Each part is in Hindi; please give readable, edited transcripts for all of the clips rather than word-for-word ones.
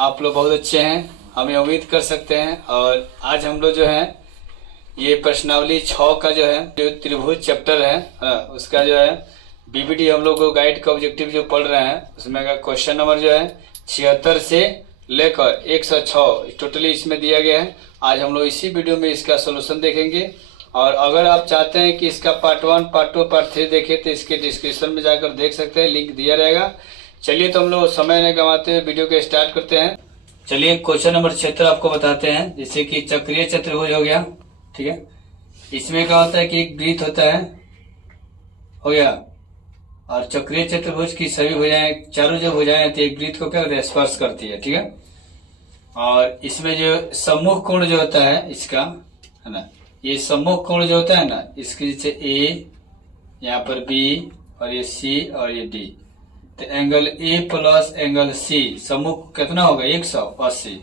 आप लोग बहुत अच्छे हैं, हमें उम्मीद कर सकते हैं। और आज हम लोग जो है ये प्रश्नावली 6 का जो है जो त्रिभुज चैप्टर है उसका जो है बीबीडी हम लोग को गाइड का ऑब्जेक्टिव जो पढ़ रहे हैं उसमें का क्वेश्चन नंबर जो है 76 से लेकर 106 टोटली इसमें दिया गया है। आज हम लोग इसी वीडियो में इसका सोल्यूशन देखेंगे। और अगर आप चाहते हैं कि इसका पार्ट 1, पार्ट 2, पार्ट 3 देखें तो इसके डिस्क्रिप्शन में जाकर देख सकते हैं, लिंक दिया रहेगा। चलिए तो हम लोग समय न गंवाते हुए वीडियो को स्टार्ट करते हैं। चलिए क्वेश्चन नंबर 76 आपको बताते हैं। जैसे कि चक्रीय चतुर्भुज हो गया, ठीक है। इसमें क्या होता है कि एक वृत्त होता है, हो गया, और चक्रीय चतुर्भुज की सभी भुजाएं, चारों जो भुजाएं थी एक वृत्त को क्या करती है, स्पर्श करती है, ठीक है। और इसमें जो सम्मुख कोण जो होता है इसका, है ना, ये सम्मुख कोण जो होता है ना, इसके जैसे ए, यहाँ पर बी, और ये सी और ये डी, तो angle A plus angle C सम्मुख कितना होगा 180।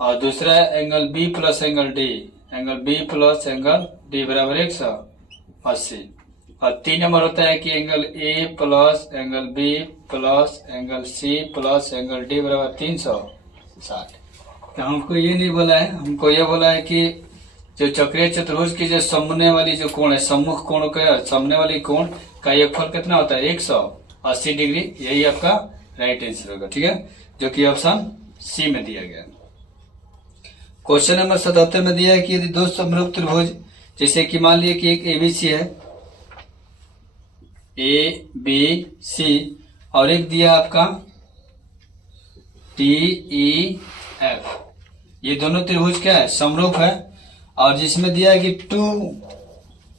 और दूसरा angle B plus angle D, angle B plus angle D बराबर 180। और 3 नंबर होता है कि angle A plus angle B plus angle C plus angle D बराबर 360। तो हमको ये नहीं बोला है, हमको ये बोला है कि जो चक्रीय चतुर्भुज की जो सामने वाली जो कोण है, सम्मुख कोण का सामने वाली कोण का योगफल कितना होता है 180 डिग्री। यही आपका राइट आंसर होगा, ठीक है, जो कि ऑप्शन सी में दिया गया। क्वेश्चन नंबर 77 में दिया है कि यदि दो समरूप त्रिभुज, जैसे कि मान लिया कि एक एबीसी है, ए बी सी, और एक दिया आपका टी ई एफ, ये दोनों त्रिभुज क्या है, समरूप है। और जिसमें दिया है कि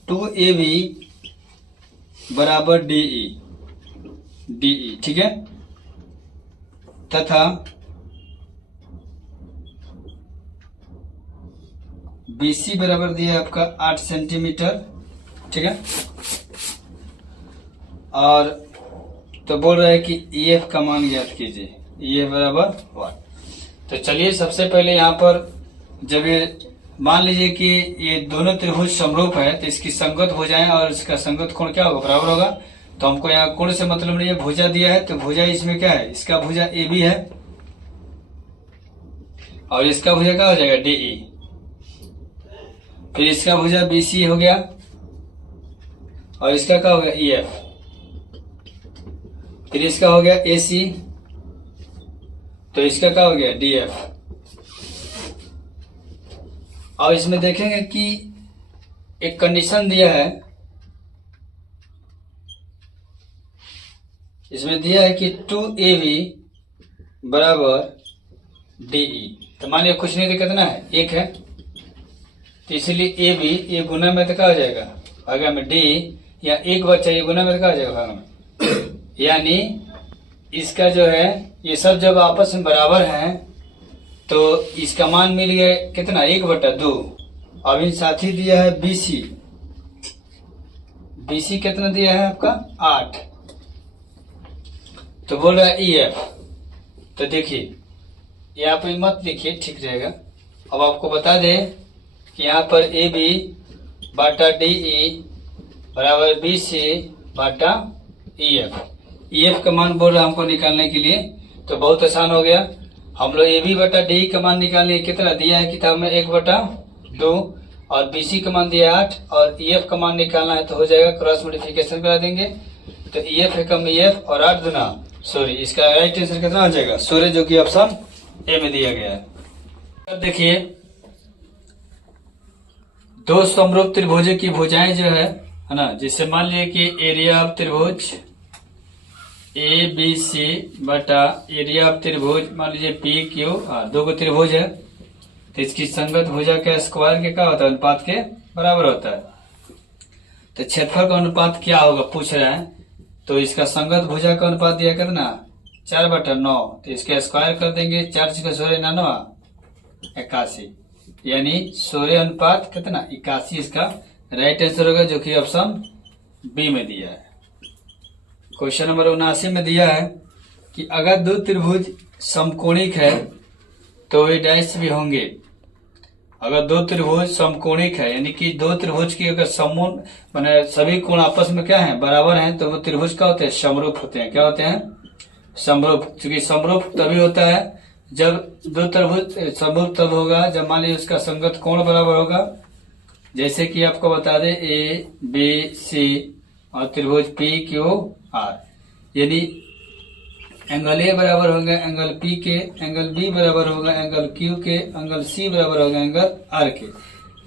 2AB बराबर DE, ठीक है, तथा BC बराबर दिया है आपका 8 सेंटीमीटर, ठीक है। और तो बोल रहा है कि EF का मान ज्ञात कीजिए, EF बराबर 1। तो चलिए सबसे पहले यहाँ पर जब ये मान लीजिए कि ये दोनों त्रिभुज समरूप है तो इसकी संगत भुजाएं और इसका संगत कोण क्या होगा, बराबर होगा। तो हमको यहाँ कोण से मतलब नहीं है, भुजा दिया है, तो भुजा इसमें क्या है, इसका भुजा AB है और इसका भुजा क्या हो जाएगा DE। फिर इसका भुजा BC हो गया और इसका क्या हो गया EF। फिर इसका हो गया AC, तो इसका क्या हो गया DF। और इसमें देखेंगे कि एक कंडीशन दिया है, इसमें दिया है कि 2AB बराबर DE। तो मान लिया कुछ नहीं तो कितना है, 1 है, तो इसलिए AB ये गुना में तो क्या हो जाएगा, भागा में D, या 1 बच्चा ये गुना में तो क्या हो जाएगा, भागा में। यानी इसका जो है ये सब जब आपस में बराबर हैं तो इसका मान मिल गया कितना, 1/2। अब इन साथ ही दिया है BC कितना दिया है आपका 8। तो बोल रहा है EF। तो देखिए यहाँ पे मत लिखिए, ठीक रहेगा। अब आपको बता दें कि यहाँ पर AB बटा DE बराबर BC बटा EF। EF का मान बोल रहा है हमको निकालने के लिए, तो बहुत आसान हो गया। हम लोग AB बटा DE का मान निकालने कितना दिया है किताब में 1/2, और BC का मान दिया 8, और EF का मान निकालना है तो हो जाएगा, क्रॉस मल्टीप्लिकेशन करा देंगे। तो EF है कम EF और 8 दुना 16, इसका राइट आंसर कितना आ जाएगा 16, जो कि ऑप्शन ए में दिया गया है। अब देखिए दो समरूप त्रिभुज की भुजाएं जो है ना, जिससे मान लिया कि एरिया ऑफ त्रिभुज ABC बटा एरिया ऑफ त्रिभुज मान लीजिए PQ, दो को त्रिभुज है तो इसकी संगत भुजा के स्क्वायर के क्या होता है, अनुपात के बराबर होता है। तो क्षेत्रफल का अनुपात क्या होगा पूछ रहा है, तो इसका संगत भुजा का अनुपात दिया करना 4/9, तो इसके स्क्वायर कर देंगे, 4 × 16 × 81, यानी 16 अनुपात कितना 81, इसका राइट आंसर होगा, जो कि ऑप्शन बी में दिया है। क्वेश्चन नंबर 79 में दिया है कि अगर दो त्रिभुज समकोणिक है तो वे डैश भी होंगे। अगर दो त्रिभुज समकोणिक है, यानी कि दो त्रिभुज की अगर समूह माने सभी कोण आपस में क्या है, बराबर हैं, तो वो त्रिभुज क्या होते हैं, समरूप होते हैं। क्या होते हैं, समरूप। क्योंकि समरूप तभी होता है जब दो त्रिभुज समरूप तब होगा जब मान लीजिए उसका संगत कोण बराबर होगा। जैसे कि आपको बता दें ए बी सी और त्रिभुज पी क्यू आर, यदि एंगल ए बराबर होगा एंगल पी के, एंगल बी बराबर होगा एंगल क्यू के, एंगल सी बराबर होगा एंगल आर के,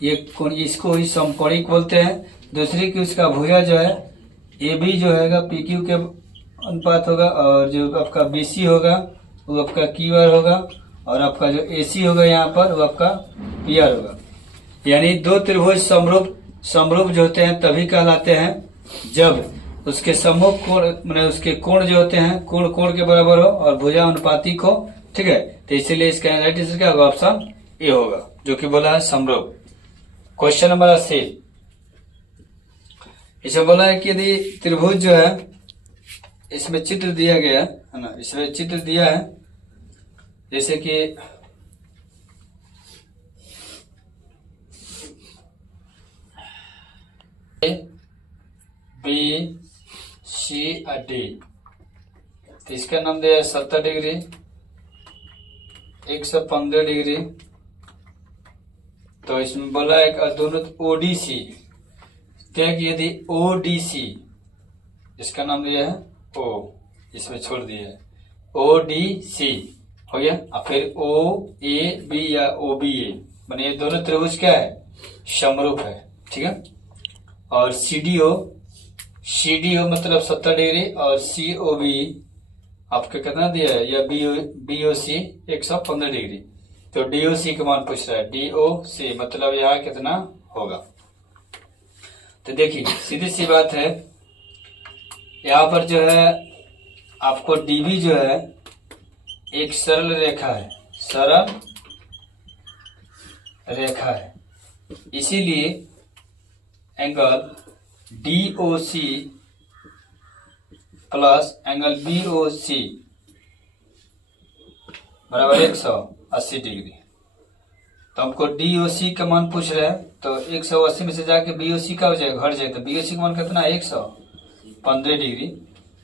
ये इसको ही समकोणिक बोलते हैं। दूसरी की उसका भुजा जो है ए बी जो है पी क्यू के अनुपात होगा, और जो आपका बी सी होगा वो आपका क्यू आर होगा, और आपका जो ए सी होगा यहाँ पर वो आपका पी आर होगा। यानी दो त्रिभुज समरूप जो होते हैं तभी कहलाते हैं जब उसके सम्मुख कोण मैंने उसके कोण जो होते हैं कोण कोण के बराबर हो और भुजा अनुपातिक हो। ठीक है, तो इसीलिए इसका राइट आंसर क्या होगा? ऑप्शन ए होगा, जो कि बोला है समरूप। क्वेश्चन नंबर 80, इसे बोला है कि यदि त्रिभुज जो है इसमें चित्र दिया गया है ना, इसमें चित्र दिया है जैसे कि बी सी और डी, तो इसका नाम दिया है 70 डिग्री, 115 डिग्री। तो इसमें बोला है दोनों ओडीसी, क्या कि यदि ओडीसी, इसका नाम दिया है ओ, इसमें छोड़ दिया है ओडीसी हो गया, और फिर ओ ए बी या ओ बी ए, माने ये दोनों त्रिभुज क्या है? समरूप है। ठीक है, और सीडीओ मतलब 70 डिग्री, और सीओबी आपके कितना दिया है? या बीओसी 115 डिग्री। तो डीओसी का मान पूछ रहा है, डीओसी मतलब यहाँ कितना होगा? तो देखिए सीधी सी बात है, यहाँ पर जो है आपको डीबी जो है एक सरल रेखा है, सरल रेखा है, इसीलिए angle DOC plus angle BOC बराबर 180 डिग्री। तो हमको DOC का मान पूछ रहे हैं, तो 180 में से जाके BOC का हो जाएगा, घट जाएगा। तो BOC का मान कितना है? 115 डिग्री।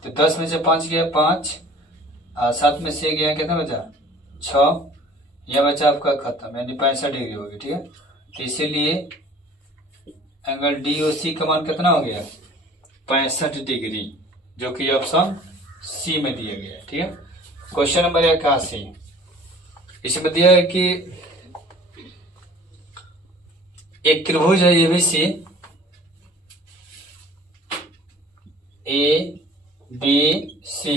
तो 10 में से 5 गया 5, 7 में से गया कितना बचा? 6, यह बचा आपका खत्म, यानी 65 डिग्री हो गई। ठीक है, तो इसीलिए एंगल DOC का मान कितना हो गया? 65 डिग्री, जो कि ऑप्शन सी में दिया गया है। ठीक है, क्वेश्चन नंबर 81, इसमें दिया है कि एक त्रिभुज है एबीसी, ए बी सी,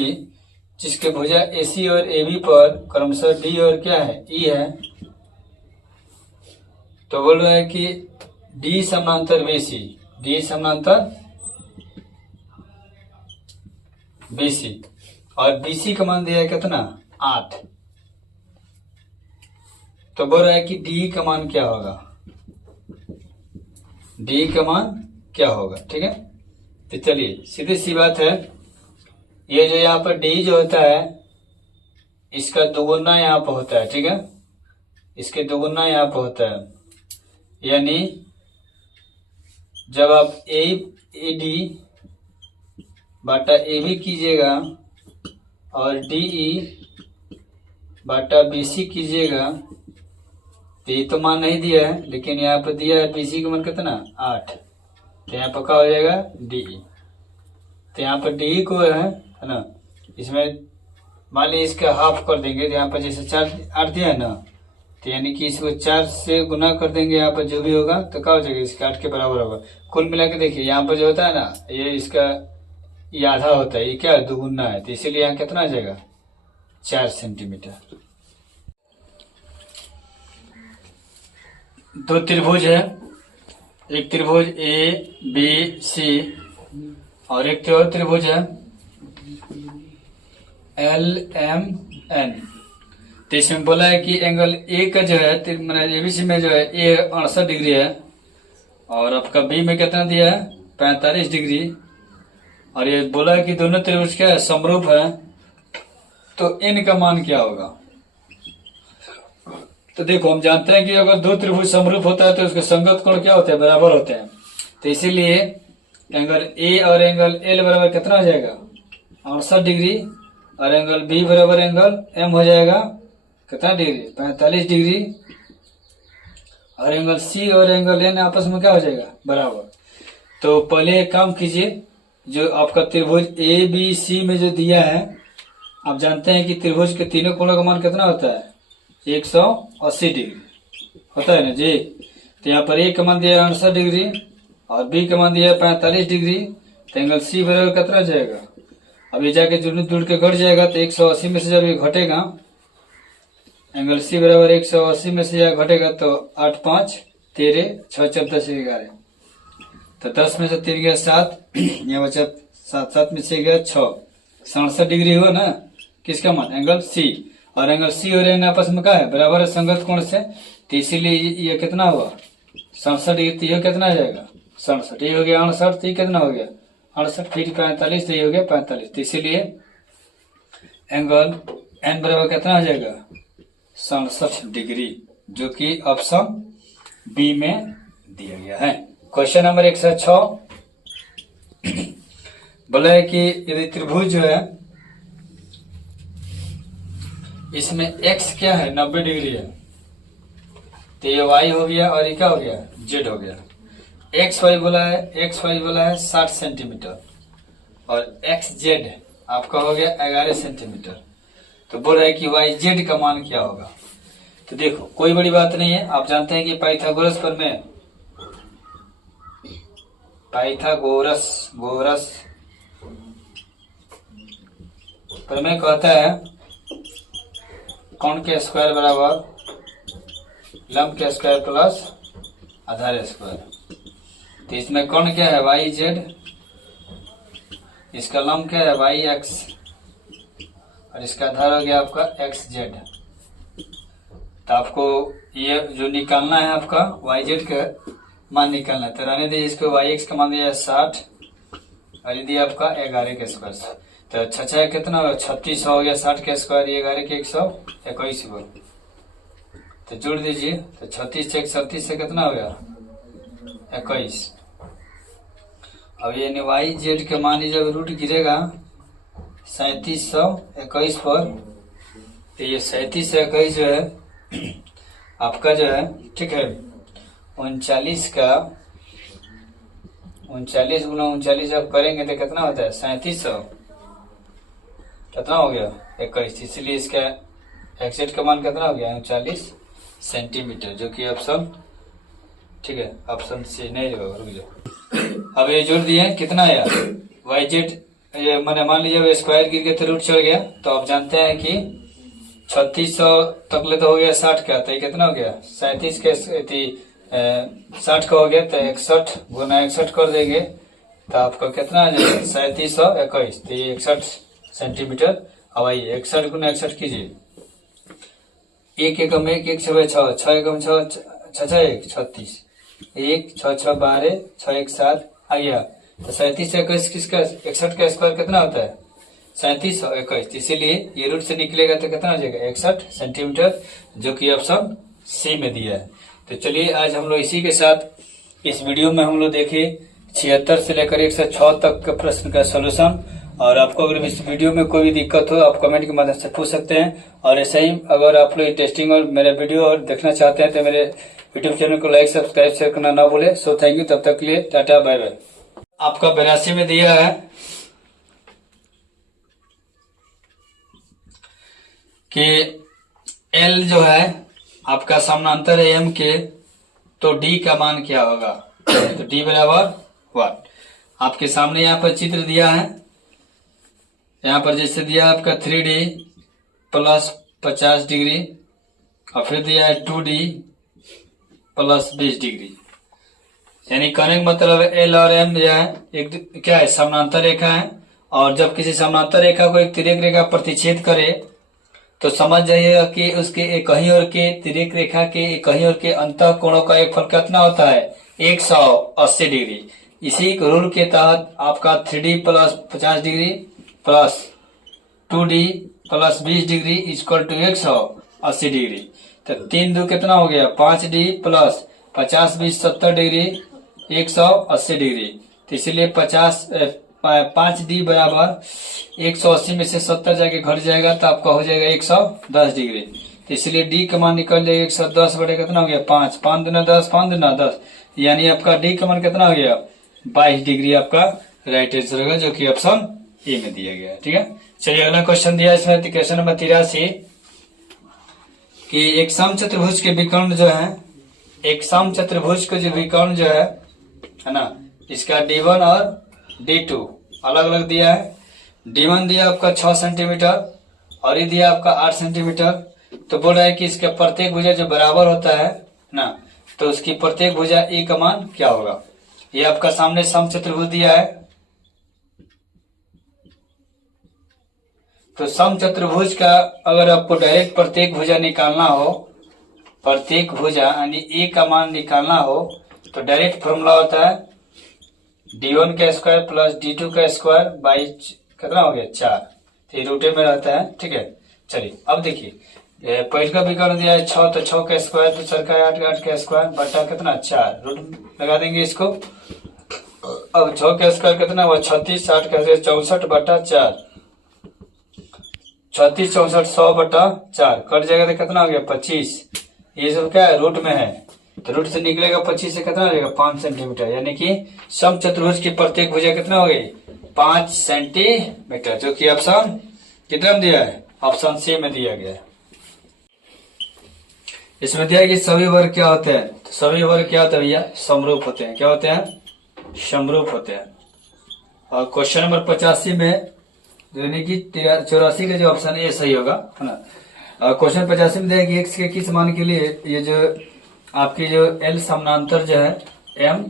जिसके भुजा AC और AB पर क्रमशः D और क्या है? E है। तो बोल रहा है कि D समानांतर BC, D समानांतर BC, और BC का मान दिया है कितना? 8। तो बोल रहा है कि D का मान क्या होगा? D का मान क्या होगा? ठीक है, तो चलिए सीधी सी बात है, ये जो यहाँ पर D जो होता है इसका दोगुना यहाँ पर होता है। ठीक है, इसके दोगुना यहाँ पर होता है, यानी जब आप AD बाटा AB कीजिएगा और DE बाटा BC कीजिएगा, तो ये तो मान नहीं दिया है, लेकिन यहाँ पर दिया है BC का मान कितना? 8। तो यहाँ पर क्या हो जाएगा? DE। तो यहाँ पर DE को है ना, इसमें मान लीजिए इसका हाफ कर देंगे, तो यहाँ पर जैसे 4 8 दिया है ना, तो यानी कि इसको 4 से गुना कर देंगे, यहाँ पर जो भी होगा तो क्या हो जाएगा? इसके 8 के बराबर होगा। कुल मिला के देखिए यहाँ पर जो होता है ना, ये इसका ये आधा होता है, ये क्या है? दुगुना है, तो इसीलिए यहाँ कितना आ जाएगा? 4 सेंटीमीटर। दो त्रिभुज है, एक त्रिभुज ABC और एक और त्रिभुज है LMN। तो इसमें बोला है कि एंगल ए का जो है ABC में जो है ए 68 डिग्री है, और आपका बी में कितना दिया है? 45 डिग्री। और ये बोला है कि दोनों त्रिभुज क्या है? समरूप है। तो इनका मान क्या होगा? तो देखो हम जानते हैं कि अगर दो त्रिभुज समरूप होता है तो उसके संगत कोण क्या होते हैं? बराबर होते हैं। तो इसीलिए एंगल ए और एंगल एल बराबर कितना हो जाएगा? 68 डिग्री, और एंगल बी बराबर एंगल एम हो जाएगा कितना डिग्री, 45 डिग्री, और एंगल सी और एंगल एन आपस में क्या हो जाएगा, बराबर। तो पहले एक काम कीजिए, जो आपका त्रिभुज ए बी सी में जो दिया है, आप जानते हैं कि त्रिभुज के तीनों कोणों का मान कितना होता है, 180 डिग्री होता है ना जी। तो यहाँ पर ए का मान दिया है 68 डिग्री और बी का मान दिया है 45 डिग्री, तो एंगल सी बराबर कितना हो जाएगा, अब ये जाके जुड़ के घट जाएगा, तो 180 में से जब ये घटेगा, एंगल सी बराबर 180 में से यह घटेगा, तो 8 5 13 6 14 से 11, तो 10 में से 3 गया 7, यहाँ बचा 7 7 में से गया 6, 67 डिग्री हुआ ना, किसका मान, एंगल सी। और एंगल सी और एन आपस में क्या है, बराबर है संगत कोण से, तो इसीलिए ये कितना हुआ 67 डिग्री, तो ये कितना आ जाएगा 67, ये हो गया 68, तो ये कितना हो गया 68, फिर 45, तो ये हो गया 45, तो इसीलिए एंगल एन बराबर कितना हो जाएगा 67 डिग्री, जो कि ऑप्शन बी में दिया गया है। क्वेश्चन नंबर 106 बोला है कि यदि त्रिभुज जो है इसमें x क्या है 90 डिग्री है, तो ये y हो गया और ये क्या हो गया z हो गया। x y बोला है 60 सेंटीमीटर और x z आपका हो गया 11 सेंटीमीटर। तो बोल रहा है कि y z का मान क्या होगा। तो देखो कोई बड़ी बात नहीं है, आप जानते हैं कि पाइथागोरस प्रमेय कहता है कोण के स्क्वायर बराबर लंब के स्क्वायर प्लस आधार स्क्वायर। तो इसमें कोण क्या है वाई जेड, इसका लंब क्या है वाई एक्स और इसका आधार हो गया आपका एक्स जेड। तो आपको ये जो निकालना है आपका वाई जेड का मान निकालना है। तो रहने दीजिए, इसको वाई एक्स का मान दिया 60 और ये दिया आपका 11 के स्क्वायर। तो 6 कितना होगा 36 हो गया, 60 के स्क्वायर, 11 के 121 हुआ। तो जोड़ दीजिए, तो 36 से 137 से कितना हो गया 21। अब ये वाई जेड के मान जब रूट गिरेगा 3721 पर, तो ये 37 से 21 जो है आपका जो है ठीक है 39 का 39 गुना 39 जब करेंगे तो कितना होता है 3700, कितना हो गया 21। इसलिए इसका एक्सेट का मान कितना हो गया 39 सेंटीमीटर, जो कि ऑप्शन ठीक है ऑप्शन सी नहीं होगा। रुक जाओ, अब ये जोड़ दिए कितना आया वाई जेड, ये मैंने मान लीजिए स्क्वायर गिर के रूट चढ़ गया, तो आप जानते हैं कि 3600 तक ले तो हो गया 60 का, तो ये कितना हो गया 37 के 60 का हो गया, तो 61 गुना 61 कर देंगे तो आपको कितना आ जाएगा 3721। तो ये 61 सेंटीमीटर। अब आइए 61 गुना 61 कीजिए, एक एकम 1 1 6 6 6 एकम 6 6 6 1 36 1 6 6 12 6 1 7 आ गया। तो 37 से 21 किसका 61 का स्क्वायर कितना होता है 3721। इसीलिए ये रूट से निकलेगा तो कितना हो जाएगा 61 सेंटीमीटर, जो कि ऑप्शन सी में दिया है। तो चलिए आज हम लोग इसी के साथ इस वीडियो में हम लोग देखे 76 से लेकर 106 तक के प्रश्न का सोल्यूशन। और आपको अगर इस वीडियो में कोई भी दिक्कत हो आप कमेंट के माध्यम से पूछ सकते हैं। और ऐसे ही अगर आप लोग टेस्टिंग और मेरे वीडियो और देखना चाहते हैं तो मेरे यूट्यूब चैनल को लाइक सब्सक्राइब शेयर करना ना भूले। सो थैंक यू, तब तक के लिए टाटा बाय बाय। आपका 82 में दिया है कि एल जो है आपका समानांतर है एम के, तो डी का मान क्या होगा। तो डी बराबर 1। आपके सामने यहाँ पर चित्र दिया है, यहाँ पर जैसे दिया आपका 3D प्लस 50 डिग्री और फिर दिया है 2D प्लस 20 डिग्री। यानी कहने का मतलब एल और एम जो है एक क्या है समानांतर रेखा है। और जब किसी समानांतर रेखा को एक तिर्यक रेखा प्रतिच्छेद करे तो समझ जाइएगा कि उसके कहीं और के तिर्यक रेखा के कहीं और के अंतः कोणों का एक फल कितना होता है 180 डिग्री। इसी रूल के तहत आपका 3D plus 50 degree plus 2D plus 20 degree equal to 180 degree. तो 3 2 कितना हो गया 5D प्लस 50 20 70 डिग्री 180 डिग्री। तो इसलिए 5D बराबर 180 में से 70 जाके घट जाएगा तो आपका हो जाएगा 110 डिग्री। तो इसलिए डी का मान निकल जाएगा 110 बटे कितना हो गया 5, 5 दूना 10, 5 दूना 10, यानी आपका डी का मान कितना हो गया 22 डिग्री आपका राइट आंसर होगा, जो कि ऑप्शन ए में दिया गया है। ठीक है, चलिए अगला क्वेश्चन दिया इसमें क्वेश्चन नंबर 83 कि एक समचतुर्भुज के विकर्ण जो है, एक समचतुर्भुज का जो विकर्ण जो है ना, इसका D1 और D2 अलग अलग दिया है। D1 दिया आपका 6 सेंटीमीटर और ये दिया आपका 8 सेंटीमीटर। तो बोल रहा है कि इसका प्रत्येक भुजा जो बराबर होता है ना, तो उसकी प्रत्येक भुजा ए का मान क्या होगा। ये आपका सामने समचतुर्भुज दिया है। तो समचतुर्भुज का अगर आपको डायरेक्ट प्रत्येक भुजा निकालना हो, प्रत्येक भुजा यानी ए का मान निकालना हो, तो डायरेक्ट फॉर्मूला होता है D1 का स्क्वायर प्लस D2 का स्क्वायर बाई कितना हो गया 4। तो ये रूटे में रहता है। ठीक है, चलिए अब देखिए पहले का विकर्ण दिया है 6, तो 6 का स्क्वायर, दूसरा का 8, 8 का स्क्वायर बटा कितना 4, रूट लगा देंगे इसको। अब 6 का स्क्वायर कितना हुआ 36, 8 का 64 बटा 4, 36, 64, 100 बटा 4 कट जाएगा तो कितना हो गया 25। ये सब क्या है रूट में है, तो रूट से निकलेगा 25 से कितना हो जाएगा 5 सेंटीमीटर, यानी कि समचतुर्भुज की प्रत्येक भुजा कितना हो गई 5 सेंटीमीटर, जो कि ऑप्शन कितना में दिया है ऑप्शन सी में दिया गया है। इसमें दिया है कि सभी वर्ग क्या होते हैं, तो सभी वर्ग क्या होते हैं भैया समरूप होते हैं। क्या होते हैं समरूप होते हैं। और क्वेश्चन नंबर 85 में यानी कि 84 का जो ऑप्शन है ये सही होगा, है ना। क्वेश्चन 85 में दिया है कि एक्स के किस मान के लिए ये जो आपकी जो एल समानांतर जो है एम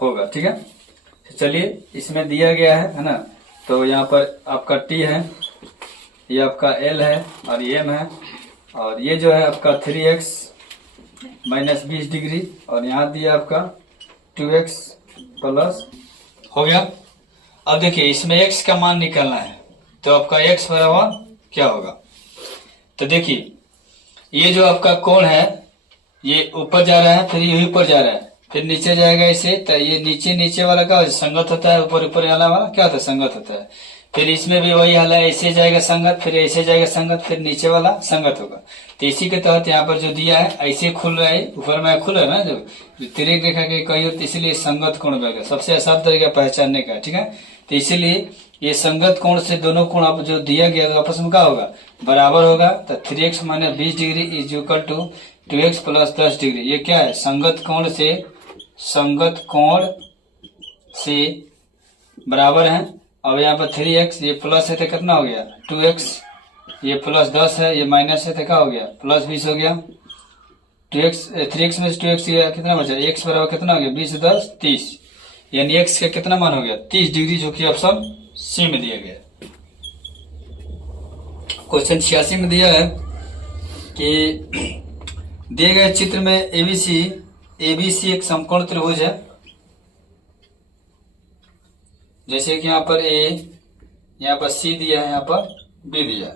होगा। ठीक है, चलिए इसमें दिया गया है ना। तो यहाँ पर आपका टी है, ये आपका एल है और ये एम है, और ये जो है आपका 3x माइनस 20 डिग्री, और यहाँ दिया आपका 2x प्लस हो गया। अब देखिए इसमें x का मान निकालना है, तो आपका x बराबर क्या होगा। तो देखिए ये जो आपका कोण है ये ऊपर जा रहा है, फिर ये ऊपर जा रहा है, फिर नीचे जाएगा इसे, तो ये नीचे नीचे वाला का संगत होता है, ऊपर ऊपर वाला क्या होता है संगत होता है। फिर इसमें भी वही हाल है, ऐसे जाएगा संगत, फिर ऐसे जाएगा संगत, फिर नीचे वाला संगत होगा। तो इसी के तहत यहाँ पर जो दिया है ऐसे खुल रहा है, ऊपर में खुल रहा है ना, जो तिरक रेखा के कही होती, इसलिए संगत कोण बनेगा, सबसे आसान तरीका पहचानने का। ठीक है, तो इसीलिए ये संगत कोण से दोनों कोण आप जो दिया गया तो आपस में क्या होगा बराबर होगा। तो 3x minus 20 degree is equal to 2x plus 10 degree. ये क्या है संगत कोण से बराबर है। अब यहाँ पर 3x ये प्लस है तो कितना हो गया 2x, ये प्लस 10 है, ये माइनस है तो क्या हो गया प्लस 20 हो गया। 3x में 2x कितना बचा, x बराबर कितना हो गया 20 10 30, यानी x का कितना मान हो गया 30 डिग्री, जो कि ऑप्शन सी में दिया गया। क्वेश्चन 86 में दिया है कि दिए गए चित्र में एबीसी एक समकोण त्रिभुज है। जैसे कि यहाँ पर ए, यहाँ पर सी दिया है, यहाँ पर बी दिया,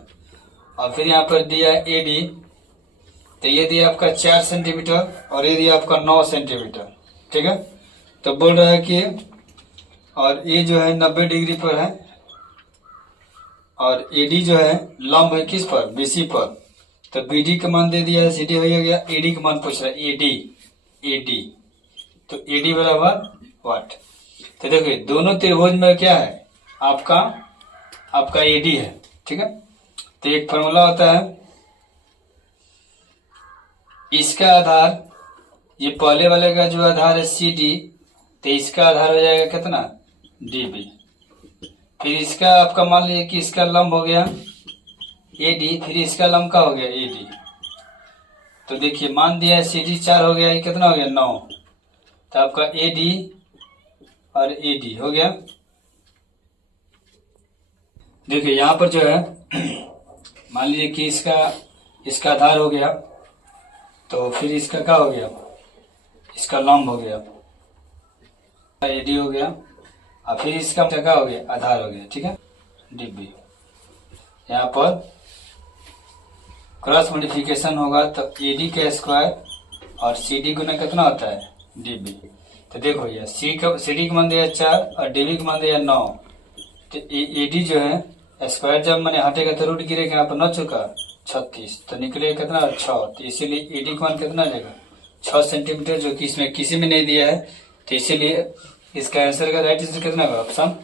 और फिर यहाँ पर दिया है एडी। तो ये दिया आपका 4 सेंटीमीटर और ये दिया आपका 9 सेंटीमीटर। ठीक है, तो बोल रहा है कि और ये जो है 90 डिग्री पर है, और एडी जो है लंब है किस पर बीसी पर। तो बीडी का मान दे दिया है, सीडी हो गया, एडी का मान पूछ रहा है एडी। तो एडी बराबर वाट। तो देखिए दोनों त्रिभुज में क्या है आपका एडी है। ठीक है, तो एक फॉर्मूला होता है, इसका आधार ये पहले वाले का जो आधार है सी डी, तो इसका आधार हो जाएगा कितना डी बी। फिर इसका आपका मान लीजिए कि इसका लंब हो गया ए डी, फिर इसका लंब का हो गया ए डी। तो देखिए मान दिया है सी डी 4 हो गया, ये कितना हो गया 9, तो आपका ए डी और ए डी हो गया। देखिए यहाँ पर जो है मान लीजिए कि इसका आधार हो गया, तो फिर इसका क्या हो गया इसका लंब हो गया एडी हो गया, और फिर इसका क्या हो गया आधार हो गया। ठीक है, डीबी। यहाँ पर क्रॉस मल्टीप्लिकेशन होगा तो एडी का स्क्वायर और सीडी गुना कितना होता है डीबी। तो देखो ये सीडी का मान दिया 4 और डीबी का मान दिया 9। तो एडी जो है स्क्वायर जब मैंने हटेगा तो रूट गिरेगा, यहाँ पर 9 चुका 36, तो निकले कितना 6, तो इसीलिए AD मान कितना आ जाएगा 6 सेंटीमीटर, जो कि इसमें किसी में नहीं दिया है। तो इसीलिए इसका आंसर का राइट आंसर कितना होगा ऑप्शन,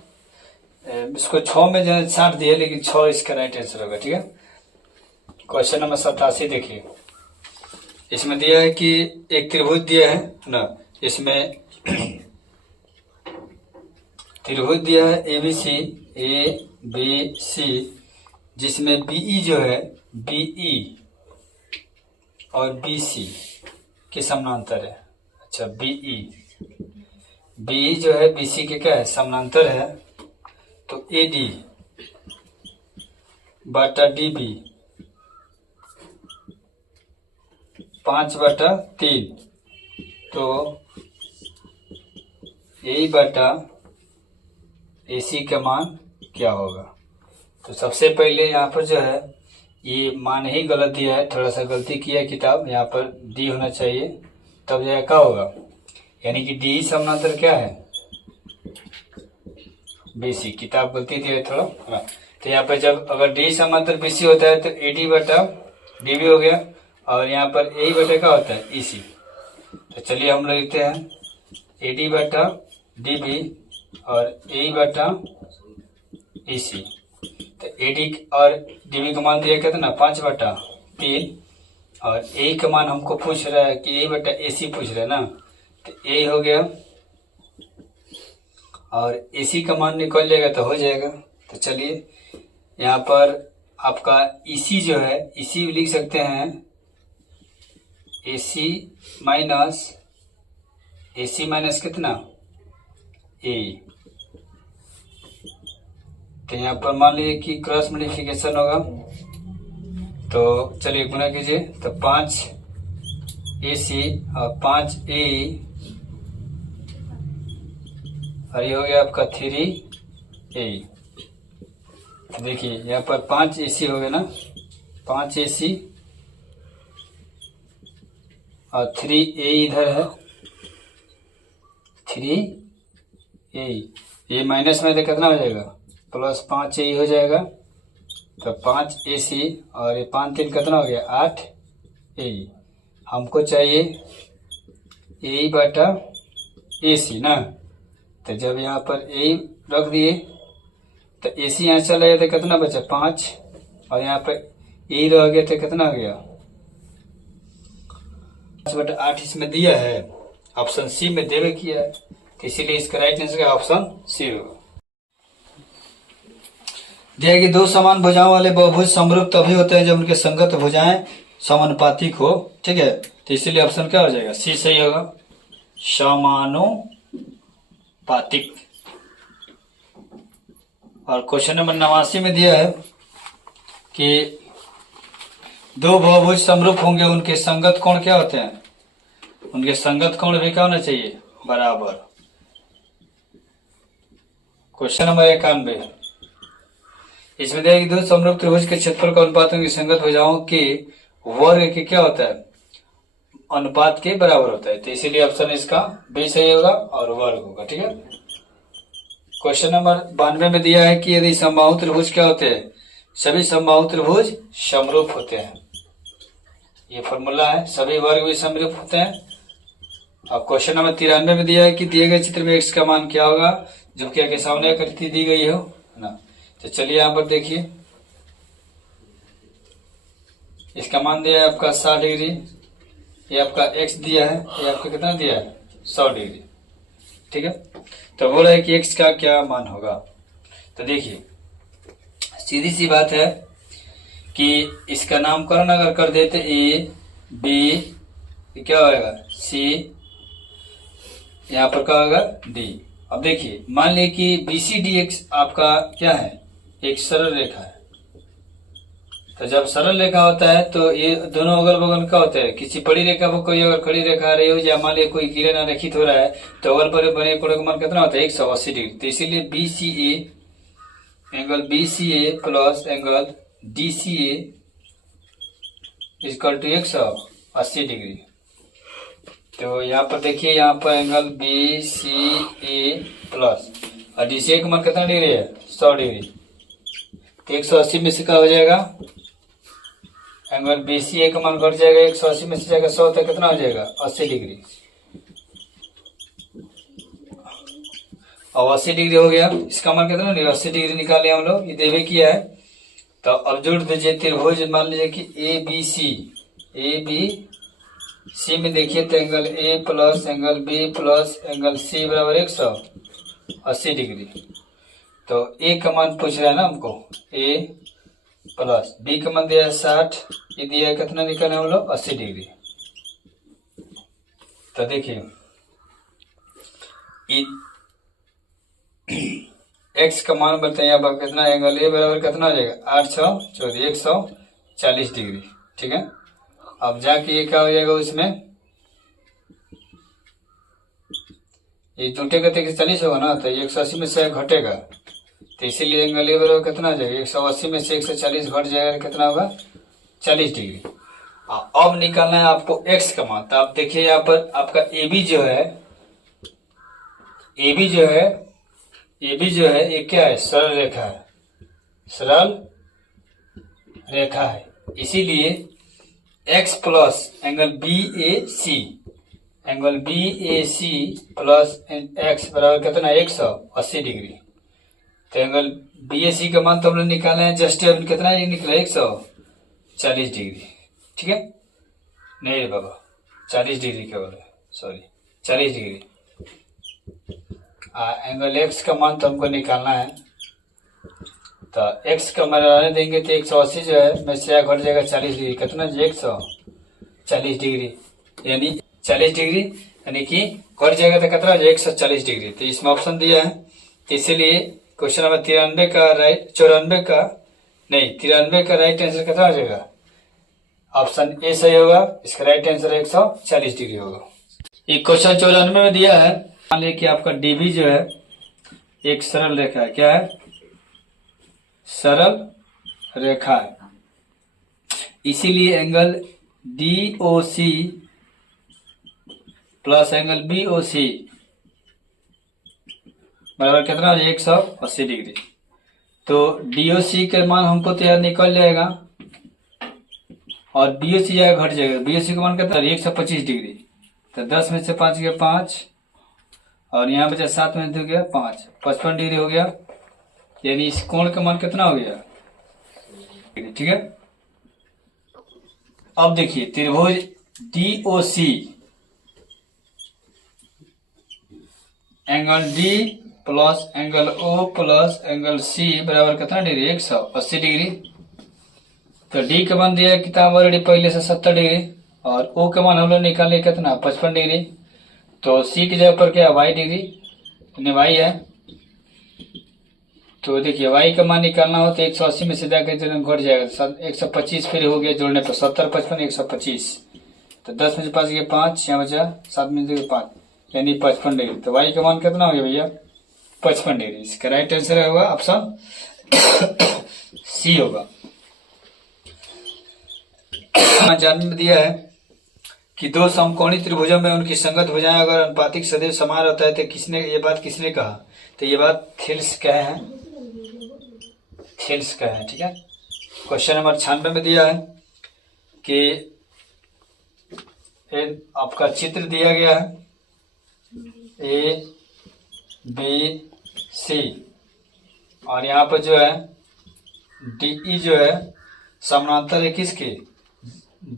इसको 6 में जो 60 दिया, लेकिन 6 इसका राइट आंसर होगा। ठीक है, क्वेश्चन नंबर 87 देखिए। इसमें दिया है कि एक त्रिभुज दिया है ना, इसमें त्रिभुज दिया है ABC, जिसमें BE जो है BE और BC के समानांतर है। अच्छा, BE जो है BC के क्या है, समानांतर है। तो AD बटा DB 5/3, तो AE बटा AC का मान क्या होगा। तो सबसे पहले यहाँ पर जो है ये मान ही गलत दिया है, थोड़ा सा गलती किया है किताब, यहाँ पर D होना चाहिए, तब यह क्या होगा, यानी कि DE समानांतर क्या है BC, किताब गलती दिया है थोड़ा। तो यहाँ पर जब अगर D समानांतर BC होता है तो AD बटा DB हो गया, और यहाँ पर AE बटा क्या होता है EC। तो चलिए हम लोग लिखते हैं AD बटा DB और AE बटा EC। तो AD और DB का मान दिया कितना 5/3, और AE का मान हमको पूछ रहा है कि AE बटा AC पूछ रहा है ना, तो AE हो गया, और AC का मान निकल जाएगा तो हो जाएगा। तो चलिए यहाँ पर आपका EC जो है, EC लिख सकते हैं AC माइनस कितना AE। तो यहाँ पर मान लीजिए कि क्रॉस मल्टीप्लिकेशन होगा, तो चलिए गुना कीजिए, तो 5AC और 5AE, और ये हो गया आपका 3AE। तो देखिए यहाँ पर 5AC हो गया ना, 5AC और 3AE इधर है, 3AE, ये माइनस में तो कितना हो जाएगा प्लस 5AE हो जाएगा। तो 5AC और ये 5 3 कितना हो गया 8AE। हमको चाहिए AE बटा AC ना, तो जब यहाँ पर AE रख दिए तो AC यहाँ चला गया तो कितना बचा 5, और यहाँ पर AE रह गया तो कितना हो गया 5/8 इसमें दिया है, ऑप्शन सी में देवे किया है, तो इसीलिए इसका राइट आंसर ऑप्शन सी होगा। दिया कि दो समान भुजाओं वाले बहुभुज समरूप तभी होते हैं जब उनके संगत भुजाएं समानुपातिक हो। ठीक है, तो इसीलिए ऑप्शन क्या हो जाएगा सी सही होगा, समानुपातिक। और क्वेश्चन नंबर 89 में दिया है कि दो बहुभुज समरूप होंगे, उनके संगत कोण क्या होते हैं, उनके संगत कोण भी क्या होना चाहिए बराबर। क्वेश्चन नंबर 91, इसमें दिया कि दो समरूप त्रिभुज के क्षेत्रफल का अनुपात उनकी संगत भुजाओं के वर्ग के क्या होता है अनुपात के बराबर होता है, तो इसीलिए ऑप्शन इसका बी सही होगा और वर्ग होगा। ठीक है, क्वेश्चन नंबर 92 में दिया है कि यदि समबाहु त्रिभुज क्या होते हैं, सभी समबाहु त्रिभुज समरूप होते हैं, ये फॉर्मूला है, सभी वर्ग भी समरूप होते हैं। अब क्वेश्चन नंबर 93 में दिया है कि दिए गए चित्र में x का मान क्या होगा जबकि आगे सामने आकृति दी गई हो ना। तो चलिए यहाँ पर देखिए, इसका मान दिया है आपका 60 डिग्री, ये आपका x दिया है, ये आपका कितना दिया है 100 डिग्री। ठीक है, तो बोला है कि x का क्या मान होगा। तो देखिए सीधी सी बात है कि इसका नामकरण अगर कर देते a b, क्या होगा c, यहाँ पर क्या होगा d। अब देखिए मान लीजिए कि BCDX आपका क्या है एक सरल रेखा है, तो जब सरल रेखा होता है तो ये दोनों अगल बगल क्या होता है, किसी बड़ी रेखा पर कोई अगर खड़ी रेखा आ रही हो या मान लीजिए कोई किरण आरेखित हो रहा है तो अगल पर बने कोण का मान कितना होता है 180 डिग्री। तो इसीलिए angle BCA plus angle DCA equal to 180 degree. तो यहाँ पर देखिए, यहाँ पर एंगल BCA प्लस और DCA का मान कितना डिग्री है 100 डिग्री। तो 180 में से क्या हो जाएगा एंगल BCA का मान घट जाएगा 180 में से जाएगा 100 तक, कितना हो जाएगा 80 डिग्री। अब 80 डिग्री हो गया, इसका मान कितना नहीं 80 डिग्री निकाले हम लोग, ये देवे किया है। तो अब जोड़ दीजिए त्रिभुज, मान लीजिए कि ABC में देखिए तो angle A plus angle B plus angle C बराबर 180 डिग्री। तो A का मान पूछ रहा है ना हमको, A प्लस B का मान दिया है 60, ये दिया है कितना निकाले हम लोग 80 डिग्री। तो देखिए x का मान बताइए यहाँ पर कितना, एंगल A बराबर कितना हो जाएगा 8 6 14 140 डिग्री। ठीक है, अब जाके ये क्या हो जाएगा, उसमें ये जुटेगा तो 140 होगा ना, तो 180 में से घटेगा, तो इसीलिए एंगल A बराबर कितना हो जाएगा 180 में से 140 घट जाएगा, कितना होगा 40 डिग्री। अब निकालना है आपको x का मान। तो आप देखिए यहाँ पर आपका AB जो है ये क्या है, सरल रेखा है, सरल रेखा है। इसीलिए x plus angle BAC plus x बराबर कितना 180 डिग्री। तो एंगल BAC का मान तो हमने निकाला है, जस्ट अब कितना ये निकला 140 डिग्री। ठीक है, नहीं रे बाबा 40 डिग्री केवल है, सॉरी 40 डिग्री। एंगल x का मान तो हमको निकालना है, तो x का मान आने देंगे तो 180 जो है में से घट जाएगा 40 डिग्री, कितना 140 डिग्री, यानी 40 डिग्री यानी कि घट जाएगा तो कितना 140 डिग्री। तो इसमें ऑप्शन दिया है, तो इसीलिए क्वेश्चन नंबर 93 का राइट आंसर कितना हो जाएगा, ऑप्शन ए सही होगा। इसका राइट आंसर 140 डिग्री होगा। ये क्वेश्चन 94 में दिया है, मान लीजिए कि आपका DB जो है एक सरल रेखा है, क्या है सरल रेखा है, इसीलिए angle DOC plus angle BOC बराबर कितना हो जाएगा 180 डिग्री। तो DOC के मान हमको तो यार निकल जाएगा और BOC जाएगा घट जाएगा, BOC का मान कितना 125 डिग्री। तो 10 में से 5 गया 5 और यहाँ बचा 7 में से गया 5, 55 डिग्री हो गया, यानी इस कोण का मान कितना हो गया। ठीक है, अब देखिए त्रिभुज DOC angle D plus angle O plus angle C बराबर कितना डिग्री 180 डिग्री। तो D का मान दिया किताब ऑलरेडी पहले से 70 डिग्री और O का मान हम लोग निकाले कितना 55 डिग्री। तो C की जगह पर क्या y डिग्री यानी y है। तो देखिए y का मान निकालना हो तो 180 में से जाकर घट जाएगा 125, फिर हो गया जोड़ने पर 70 55 125। तो 10 में से 5 गया 5, यहाँ बचा 7 में से 5 यानी 55 डिग्री। तो y का मान कितना हो गया भैया 55 डिग्री। इसका राइट आंसर होगा ऑप्शन C होगा। जानने में दिया है कि दो समकोणी त्रिभुजों में उनकी संगत भुजाएं अगर अनुपातिक सदैव समान रहता है तो ये बात किसने कहा, तो ये बात थेल्स कहे हैं, थेल्स कहे हैं। ठीक है, क्वेश्चन नंबर 96 में दिया है कि आपका चित्र दिया गया है ABC और यहाँ पर जो है DE जो है समानांतर है किसके,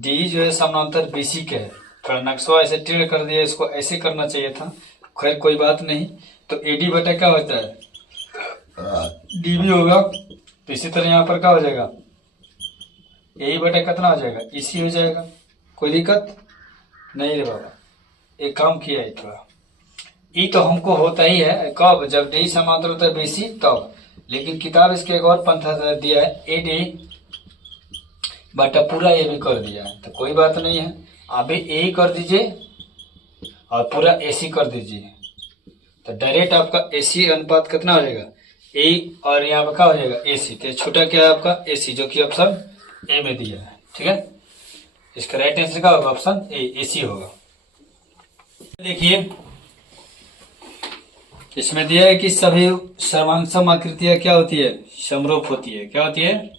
D जो है समानांतर BC के है। थोड़ा नक्शा ऐसे टेढ़ कर दिया, इसको ऐसे करना चाहिए था, खैर कोई बात नहीं। तो AD बटा क्या होता है DB होगा। तो इसी तरह यहाँ पर क्या हो जाएगा AE बटा कितना हो जाएगा EC हो जाएगा। कोई दिक्कत नहीं रे बाबा, एक काम किया है थोड़ा, E तो हमको होता ही है कब, जब D समांतर होता है BC तब। लेकिन किताब इसके एक और पंथा दिया है AD बटा पूरा A भी कर दिया है, तो कोई बात नहीं है, अभी A कर दीजिए और पूरा AC कर दीजिए। तो डायरेक्ट आपका AC अनुपात कितना हो जाएगा A और यहाँ पर क्या हो जाएगा AC। तो छोटा क्या है आपका AC जो कि ऑप्शन A में दिया है। ठीक है, इसका राइट आंसर क्या होगा ऑप्शन A AC होगा। देखिए इसमें दिया है कि सभी सर्वांग सम आकृतियां क्या होती है समरूप होती है, क्या होती है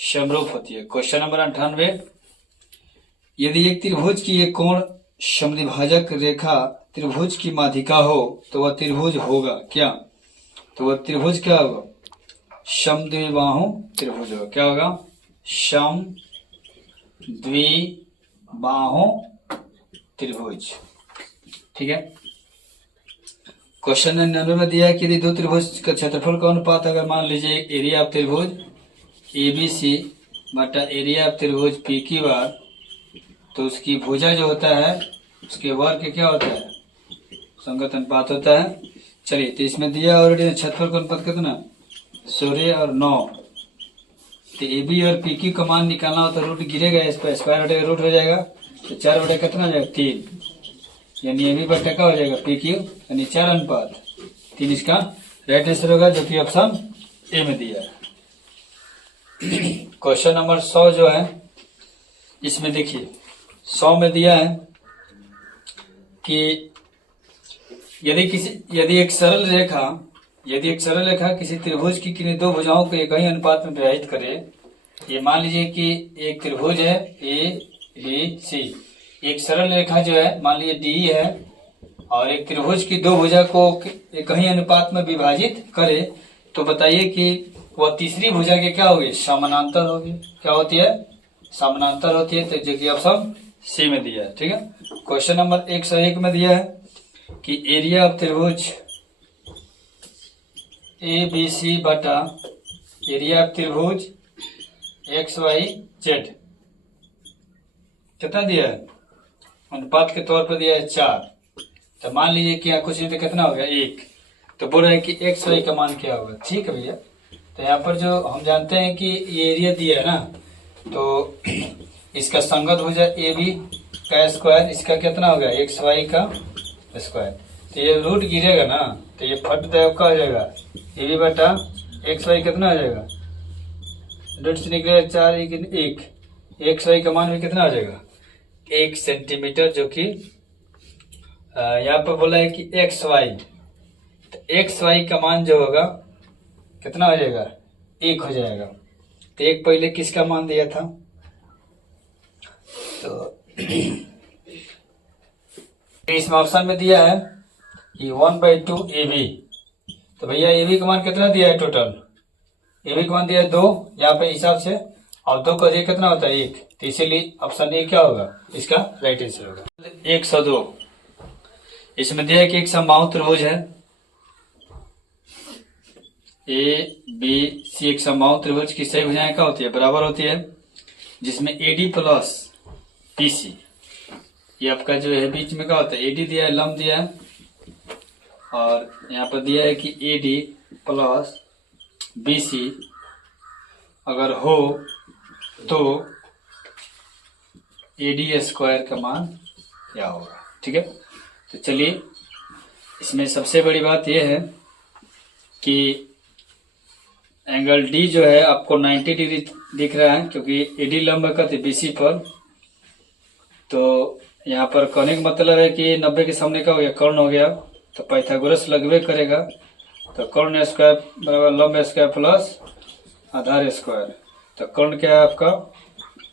समरूप होती है। क्वेश्चन नंबर 98, यदि एक त्रिभुज की एक कोण समद्विभाजक रेखा त्रिभुज की माध्यिका हो तो वह त्रिभुज होगा क्या? तो वह त्रिभुज क्या होगा? समद्विबाहु त्रिभुज होगा। क्या होगा? समद्विबाहु त्रिभुज। ठीक है। क्वेश्चन 99 में दिया है कि यदि दो त्रिभुज का क्षेत्रफल का अनुपात अगर मान लीजिए एरिया ऑफ त्रिभुज ABC बटा एरिया ऑफ त्रिभुज PQR, तो उसकी भुजा जो होता है उसके वर्ग क्या होता है? संगत अनुपात होता है। चलिए, तो इसमें दिया ऑलरेडी क्षेत्रफल का अनुपात कितना? 16 और 9। तो AB और PQ का मान निकालना हो तो रूट गिरेगा, इस पर स्क्वायर हटेगा, रूट हो जाएगा, तो 4 बटे कितना हो जाएगा? 3, यानी AB बटा क्या हो जाएगा? PQ, यानी 4:3 इसका राइट आंसर होगा, जो कि ऑप्शन ए में दिया है। क्वेश्चन नंबर 100 जो है, इसमें देखिए 100 में दिया है कि यदि एक सरल रेखा किसी त्रिभुज की किन्हीं दो भुजाओं को एक ही अनुपात में विभाजित करे। ये मान लीजिए कि एक त्रिभुज है ABC, एक सरल रेखा जो है मान लीजिए DE है, और एक त्रिभुज की दो भुजा को एक ही अनुपात में विभाजित करे, तो बताइए कि वह तीसरी भुजा के क्या होगी? समानांतर होगी। क्या होती है? समानांतर होती है। तो जो कि ऑप्शन सी में दिया है। ठीक है। क्वेश्चन नंबर 101 में दिया है कि एरिया ऑफ त्रिभुज ABC बटा एरिया ऑफ त्रिभुज XYZ कितना दिया है? अनुपात के तौर पर दिया है 4। तो मान लीजिए कि यहाँ कुछ नहीं तो कितना हो गया? 1। तो बोल रहे हैं कि XY का मान क्या होगा? ठीक है भैया। तो यहाँ पर जो हम जानते हैं कि ये एरिया दिया है ना, तो इसका संगत भुजा AB का स्क्वायर, इसका कितना हो गया? XY का स्क्वायर। तो ये रूट गिरेगा ना, तो ये फट देव का हो जाएगा AB बटा XY कितना हो जाएगा? रूट से निकलेगा 4, 1। XY का मान भी कितना हो जाएगा? 1 सेंटीमीटर, जो कि यहाँ पर बोला है कि XY, तो XY का मान जो होगा कितना हो जाएगा? 1 हो जाएगा। तो एक पहले किसका मान दिया था? तो इसमें ऑप्शन में दिया है कि 1/2 AB। तो भैया AB का मान कितना दिया है? टोटल AB का मान दिया है 2 यहाँ पे हिसाब से, और 2 का अधिक कितना होता है? 1। तो इसीलिए ऑप्शन ए क्या होगा? इसका राइट आंसर होगा। 102 इसमें दिया है कि एक समबाहु त्रिभुज है ABC, एक समबाहु त्रिभुज की सही भुजाएं क्या होती है? बराबर होती है, जिसमें AD प्लस BC, ये आपका जो है बीच में क्या होता है? AD दिया है, लंब दिया है, और यहाँ पर दिया है कि AD प्लस BC अगर हो तो AD स्क्वायर का मान क्या होगा? ठीक है। तो चलिए, इसमें सबसे बड़ी बात यह है कि एंगल D जो है आपको 90 डिग्री दिख रहा है, क्योंकि AD लंब है कहते BC पर। तो यहाँ पर कहने का मतलब है कि 90 के सामने का हो गया? कर्ण हो गया। तो पाइथागोरस लगवे करेगा, तो कर्ण स्क्वायर बराबर लंब स्क्वायर प्लस आधार स्क्वायर। तो कर्ण क्या है आपका?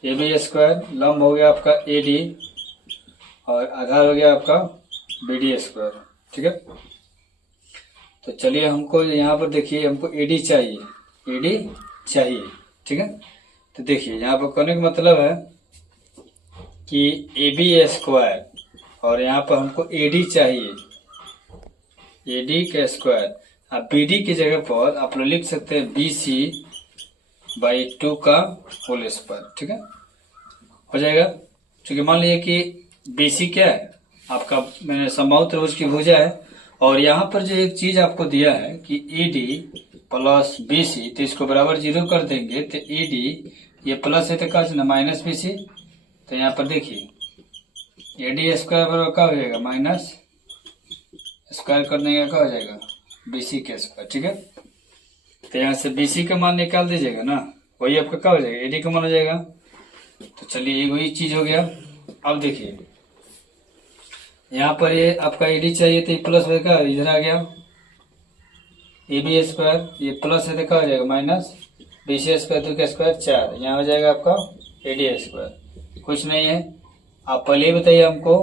AB स्क्वायर, लंब हो गया आपका AD, और आधार हो गया आपका BD स्क्वायर। ठीक है। तो चलिए, हमको यहाँ पर देखिए, हमको AD चाहिए, ठीक है। तो देखिए यहाँ पर कहने का मतलब है कि AB स्क्वायर, और यहाँ पर हमको AD चाहिए, AD का स्क्वायर। अब BD की जगह पर आप लोग लिख सकते हैं BC/2 का होल स्क्वायर। ठीक है, हो जाएगा। क्योंकि मान लीजिए कि BC क्या है आपका? मैंने समबाहु त्रिभुज की भुजा है, और यहाँ पर जो एक चीज आपको दिया है कि AD प्लस BC, तो इसको बराबर 0 कर देंगे। तो AD ये प्लस है तो क्या माइनस BC। तो यहाँ पर देखिए AD स्क्वायर बराबर क्या हो जाएगा? माइनस स्क्वायर कर देंगे, क्या हो जाएगा? BC के स्क्वायर। ठीक है। तो यहाँ से BC का मान निकाल दीजिएगा ना, वही आपका क्या हो जाएगा? AD का मान हो जाएगा। तो चलिए, वही चीज हो गया। अब देखिए यहाँ पर ये आपका AD चाहिए, तो प्लस होगा, इधर आ गया AB स्क्वायर, ये प्लस है तो क्या हो जाएगा? माइनस BC स्क्वायर 2 का स्क्वायर 4, यहाँ हो जाएगा आपका AD स्क्वायर। कुछ नहीं है, आप पहले ही बताइए हमको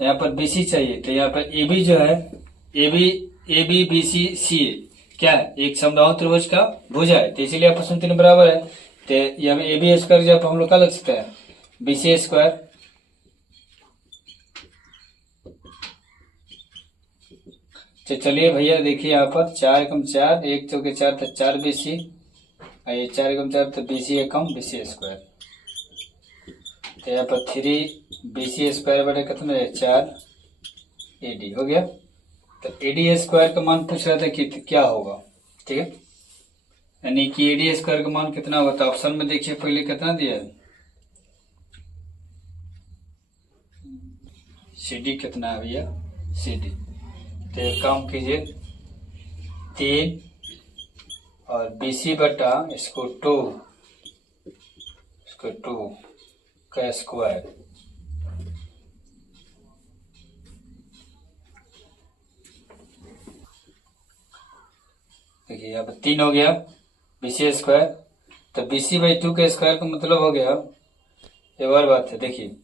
यहाँ पर BC चाहिए, तो यहाँ पर AB जो है AB BC CA क्या है, एक समबाहु त्रिभुज का भुजा है, तो इसीलिए आपस में 3 बराबर है। तो यहाँ AB स्क्वायर जब हम लोग क्या लग सकते हैं, BC स्क्वायर। तो चलिए भैया देखिए यहाँ पर 4 एकम 4, 1 चौके 4 तो 4 BC, ये 4 एकम 4 तो BC एकम BC स्क्वायर। तो यहाँ पर 3 BC स्क्वायर बटे कितना है 4 AD हो गया। तो AD स्क्वायर का मान पूछ रहा था कि क्या होगा, ठीक है, यानी कि AD स्क्वायर का मान कितना होगा। तो ऑप्शन में देखिए पहले कितना दिया है, CD कितना है भैया CD। तो एक काम कीजिए 3 और BC बटा इसको 2 का स्क्वायर, देखिए यहाँ पर 3 हो गया BC स्क्वायर। तो BC/2 के स्क्वायर का मतलब हो गया, एक और बात है देखिए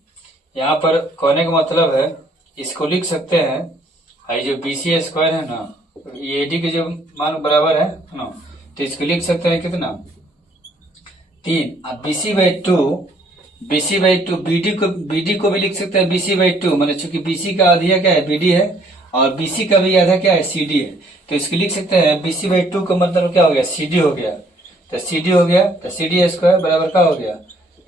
यहाँ पर कहने का मतलब है, इसको लिख सकते हैं, ये जो BC स्क्वायर है ना, ये AD के जो मान बराबर है ना, तो इसको लिख सकते हैं कितना 3। अब BC/2 BD को भी लिख सकते हैं BC/2, मतलब चूंकि BC का आधा क्या है BD है, और BC का भी आधा क्या है CD है, तो इसको लिख सकते हैं BC/2 का मतलब क्या हो गया CD हो गया। तो CD हो गया, तो CD स्क्वायर बराबर क्या हो गया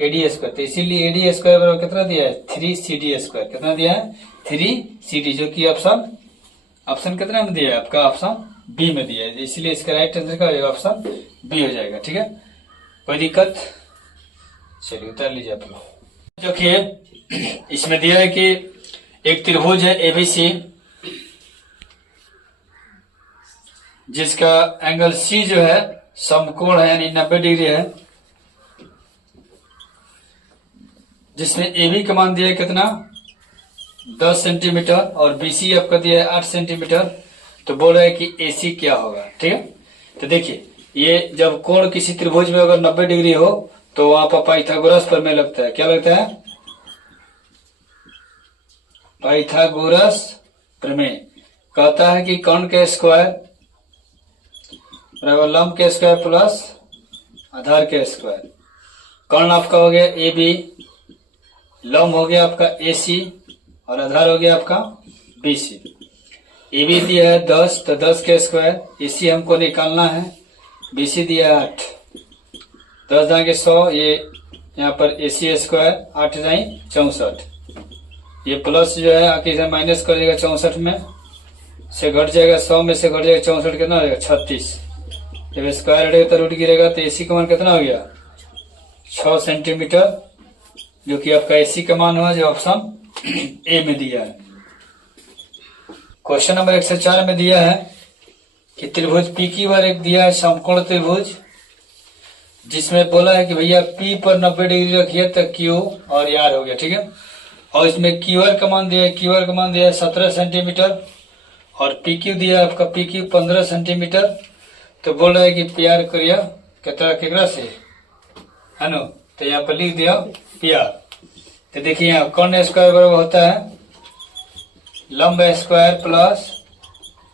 AD स्क्वायर। तो इसीलिए AD स्क्वायर बराबर कितना दिया है 3CD स्क्वायर, कितना दिया है 3CD, जो कि ऑप्शन कितना में दिया है आपका, ऑप्शन बी में दिया है, इसलिए इसका राइट आंसर क्या हो जाएगा ऑप्शन बी हो जाएगा। ठीक है, कोई दिक्कत, चलिए उतार लीजिए आप लोग। जो कि इसमें दिया है कि एक त्रिभुज है ABC जिसका एंगल C जो है समकोण है, यानी 90 डिग्री है, जिसमें AB का मान दिया है कितना 10 सेंटीमीटर और BC आपका दिया है 8 सेंटीमीटर। तो बोल रहा है कि AC क्या होगा। ठीक है, तो देखिए ये जब कोण किसी त्रिभुज में अगर 90 डिग्री हो तो वहां पर पाइथागोरस प्रमेय लगता है। क्या लगता है, पाइथागोरस प्रमेय कहता है कि कर्ण के स्क्वायर बराबर लंब के स्क्वायर प्लस आधार के स्क्वायर। कर्ण आपका हो गया AB, लंब हो गया आपका AC और आधार हो गया आपका BC। AB दिया है 10 तो 10 के स्क्वायर, AC हमको निकालना है, BC दिया है 8, 10 जाएंगे 100, ये यहाँ पर AC स्क्वायर 8 जाए 64, ये प्लस जो है आके इधर माइनस कर देगा 64 में से घट जाएगा, 100 में से घट जाएगा 64, कितना हो जाएगा 36। जब स्क्वायर हटेगा तो रूट गिरेगा, तो AC का मान कितना हो गया 6 सेंटीमीटर, जो कि आपका AC का मान हुआ जो ऑप्शन ए में दिया है। क्वेश्चन नंबर 104 में दिया है कि त्रिभुज PQ एक दिया है समकोण त्रिभुज, जिसमें बोला है कि भैया P पर 90 डिग्री रखिए तो Q और R हो गया। ठीक है, और इसमें QR का मान दिया है, QR का मान दिया है 17 सेंटीमीटर और PQ दिया है आपका PQ 15 सेंटीमीटर। तो बोल रहा है कि PR करिया कितना केकरा से है ना, तो यहाँ पर लिख दिया PR। तो देखिए यहाँ कर्ण स्क्वायर बराबर होता है लंब स्क्वायर प्लस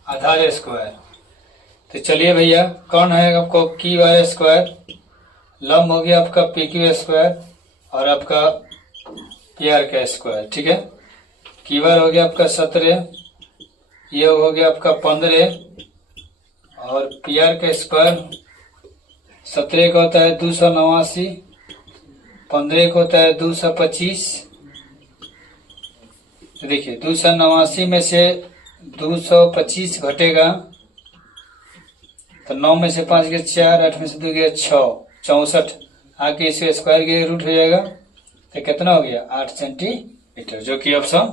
आधार स्क्वायर। तो चलिए भैया कर्ण है आपको QR स्क्वायर, लंब हो गया आपका PQ स्क्वायर और आपका PR का स्क्वायर। ठीक है, QR हो गया आपका 17, ये हो गया आपका 15 और PR का स्क्वायर 17 का होता है 289, 15 का होता है 225। देखिए 289 में से 225 घटेगा तो 9 में से 5 गया 4, 8 में से 2 गया 6, 64 आके इसे स्क्वायर के रूट हो जाएगा, तो कितना हो गया 8 सेंटीमीटर, जो कि ऑप्शन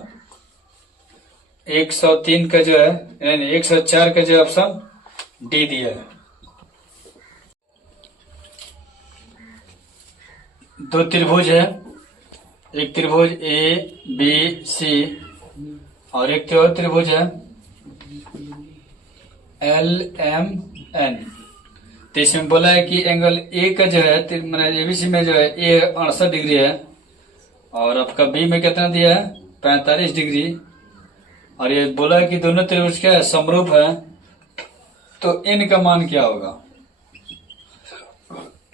103 का जो है यानी 104 का जो ऑप्शन डी दिया है। दो त्रिभुज है, एक त्रिभुज ABC और एक और त्रिभुज है LMN। तो इसमें बोला है कि एंगल ए का जो है एबीसी में जो है ए 68 डिग्री है और आपका बी में कितना दिया है 45 डिग्री। और ये बोला है कि दोनों त्रिभुज क्या है समरूप है, तो इनका मान क्या होगा।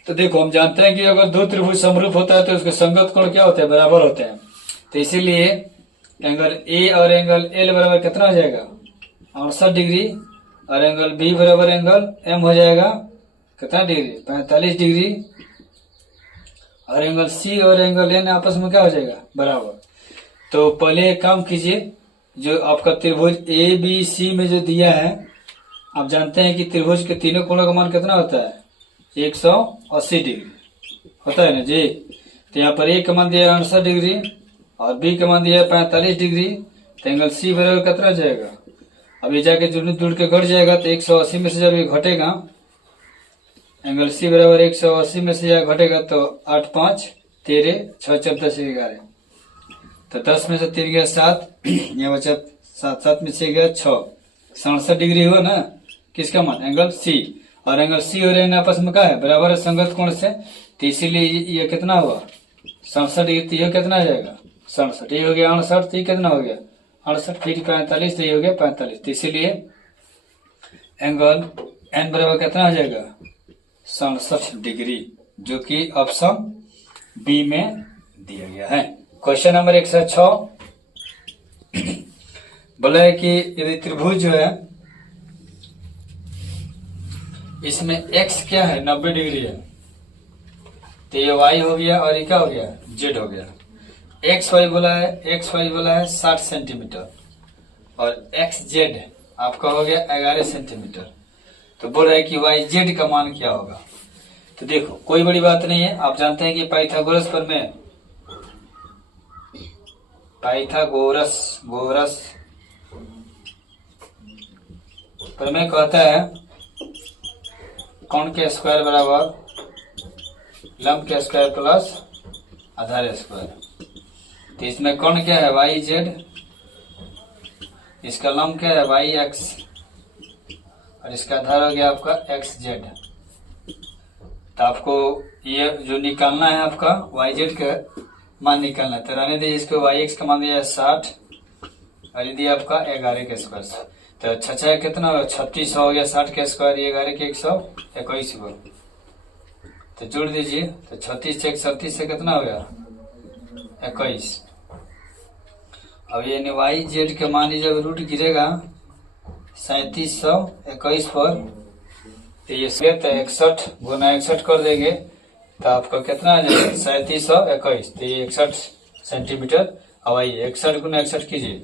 तो देखो हम जानते हैं कि अगर दो त्रिभुज समरूप होता है तो उसके संगत कोण क्या होते हैं बराबर होते हैं। तो इसीलिए एंगल ए और एंगल एल बराबर कितना हो जाएगा 68 डिग्री और एंगल बी बराबर एंगल एम हो जाएगा कितना डिग्री 45 डिग्री और एंगल सी और एंगल एन आपस में क्या हो जाएगा बराबर। तो पहले एक काम कीजिए, जो आपका त्रिभुज ए बी सी में जो दिया है आप जानते हैं कि त्रिभुज के तीनों कोणों का मान कितना होता है 180 डिग्री होता है ना जी। तो यहाँ पर ए का मान दिया है 68 डिग्री और बी का मान दिया है 45 डिग्री। तो एंगल सी बराबर कितना हो जाएगा, अब ये जाके जुड़ के घट जाएगा तो 180 में से जब ये घटेगा एंगल सी बराबर 180 में से यह घटेगा तो 8 5 13 6 14 से 11 तो 10 में से 3 गया 7 यह बचा 7 7 में से गया 6 67 डिग्री हुआ ना किसका मान एंगल सी। और एंगल सी और एन आपस में क्या है बराबर है संगत कोण से, तो इसीलिए ये कितना हुआ 67 डिग्री। तो ये कितना आ जाएगा 67, ये हो गया 68, तो ये कितना हो गया 68 फिर 45, तो ये हो गया 45। तो इसीलिए एंगल एन बराबर कितना हो जाएगा 67 डिग्री, जो कि ऑप्शन बी में दिया गया है। क्वेश्चन नंबर 106 बोला है कि यदि त्रिभुज जो है इसमें x क्या है 90 डिग्री है, तो ये y हो गया और ये क्या हो गया z हो गया। x y बोला है 60 सेंटीमीटर और x z आपका हो गया 11 सेंटीमीटर। तो बोल रहा है कि y z का मान क्या होगा। तो देखो कोई बड़ी बात नहीं है, आप जानते हैं कि पाइथागोरस प्रमेय कहता है कोण के स्क्वायर बराबर लंब के स्क्वायर प्लस आधार स्क्वायर। तो इसमें कोण क्या है वाई जेड, इसका लंब क्या है वाई एक्स और इसका आधार हो गया आपका एक्स जेड। तो आपको ये जो निकालना है आपका वाई जेड का मान निकालना है। तो रहने दीजिए इसको वाई एक्स का मान दिया है 60 और ये दिया आपका 11 के स्क्वायर। तो 6 कितना होगा 36 हो गया 60 के स्क्वायर 11 के 121 को तो जोड़ दीजिए। तो 36 से 137 से कितना हो गया 21। अब ये वाई जेड के मान जब रूट गिरेगा 3721 पर तो ये 61 गुना 61 कर देंगे तो आपका कितना आ जाएगा 3721। तो ये 61 सेंटीमीटर। अब आइए 61 गुना 61 कीजिए,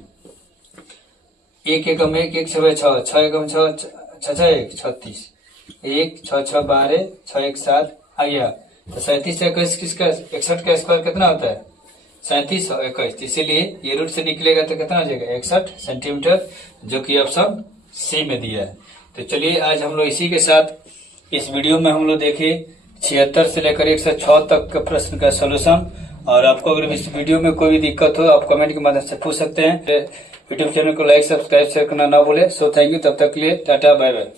1 एकम 1 1 6 6 एकम 6 6 1 36 1 6 6 12 6 1 7 आ गया। तो 37 से 21 किसका 61 का स्क्वायर कितना होता है 3721। इसीलिए ये रूट से निकलेगा तो कितना हो जाएगा 61 सेंटीमीटर, जो कि ऑप्शन सी में दिया है। तो चलिए आज हम लोग इसी के साथ इस वीडियो में हम लोग देखे 76 से लेकर 106 तक के प्रश्न का सोल्यूशन। और आपको अगर इस वीडियो में कोई भी दिक्कत हो आप कमेंट के माध्यम से पूछ सकते हैं। यूट्यूब चैनल को लाइक सब्सक्राइब शेयर करना ना भूले। सो थैंक यू, तब तक के लिए टाटा बाय बाय।